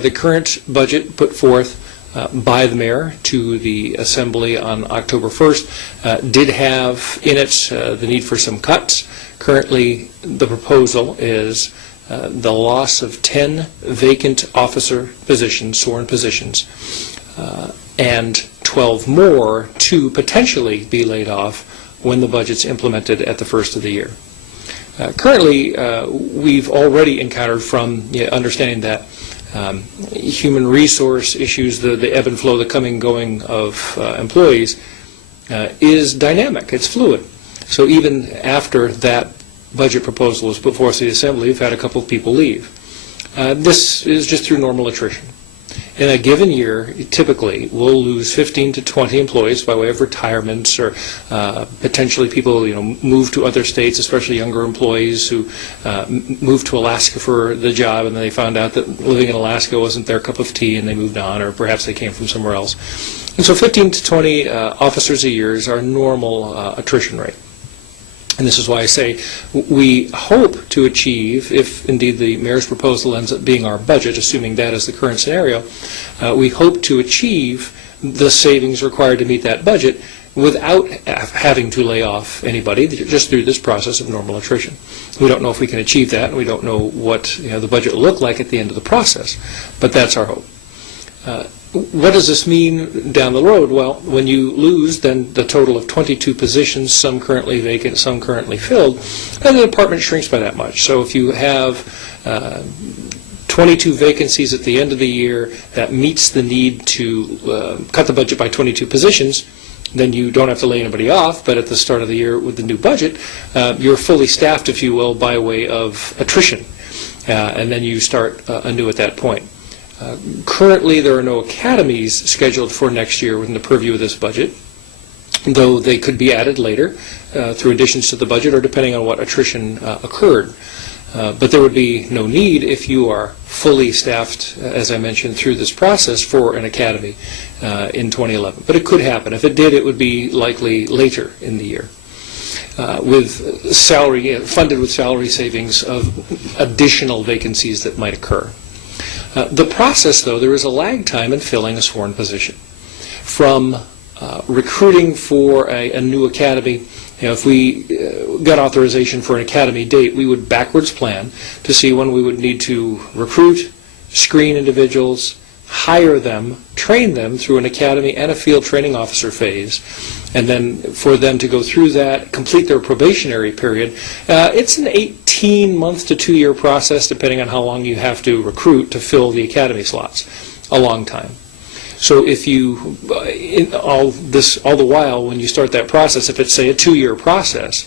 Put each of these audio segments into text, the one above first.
the current budget put forth by the mayor to the Assembly on October 1st did have in it the need for some cuts. Currently, the proposal is the loss of 10 vacant officer positions, sworn positions, and 12 more to potentially be laid off when the budget's implemented at the first of the year. Currently, we've already encountered from understanding that human resource issues, the ebb and flow, the coming and going of employees is dynamic, it's fluid. So even after that budget proposal was put forth to the Assembly, we've had a couple of people leave. This is just through normal attrition. In a given year, typically, we'll lose 15 to 20 employees by way of retirements or potentially people move to other states, especially younger employees who moved to Alaska for the job and then they found out that living in Alaska wasn't their cup of tea and they moved on, or perhaps they came from somewhere else. And so 15 to 20 officers a year is our normal attrition rate. And this is why I say we hope to achieve, if indeed the mayor's proposal ends up being our budget, assuming that is the current scenario, we hope to achieve the savings required to meet that budget without having to lay off anybody, just through this process of normal attrition. We don't know if we can achieve that, and we don't know what the budget will look like at the end of the process, but that's our hope. What does this mean down the road? Well, when you lose then the total of 22 positions, some currently vacant, some currently filled, and the department shrinks by that much. So if you have 22 vacancies at the end of the year, that meets the need to cut the budget by 22 positions, then you don't have to lay anybody off, but at the start of the year with the new budget, you're fully staffed, if you will, by way of attrition. And then you start anew at that point. Currently, there are no academies scheduled for next year within the purview of this budget, though they could be added later through additions to the budget or depending on what attrition occurred. But there would be no need if you are fully staffed, as I mentioned, through this process for an academy in 2011. But it could happen. If it did, it would be likely later in the year. With salary, funded with salary savings of additional vacancies that might occur. The process, though, there is a lag time in filling a sworn position. From recruiting for a new academy, if we got authorization for an academy date, we would backwards plan to see when we would need to recruit, screen individuals, hire them, train them through an academy and a field training officer phase, and then for them to go through that, complete their probationary period. It's an 18-month to 2-year process, depending on how long you have to recruit to fill the academy slots. A long time. So if you, all the while, when you start that process, if it's, say, a 2-year process,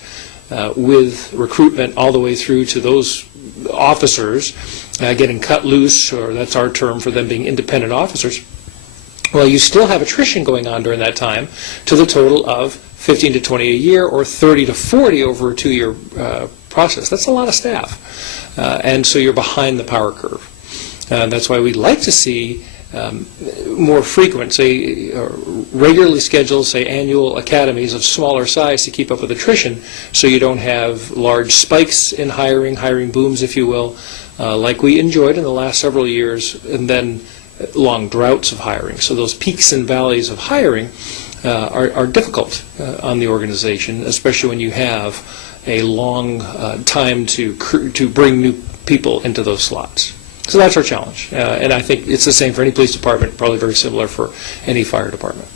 with recruitment all the way through to those officers getting cut loose, or that's our term for them being independent officers, well, you still have attrition going on during that time to the total of 15 to 20 a year or 30 to 40 over a 2-year process. That's a lot of staff. And so you're behind the power curve. That's why we'd like to see more frequent, say, regularly scheduled, say, annual academies of smaller size to keep up with attrition, so you don't have large spikes in hiring booms, if you will, like we enjoyed in the last several years, and then long droughts of hiring. So those peaks and valleys of hiring are difficult on the organization, especially when you have a long time to bring new people into those slots. So that's our challenge, and I think it's the same for any police department, probably very similar for any fire department.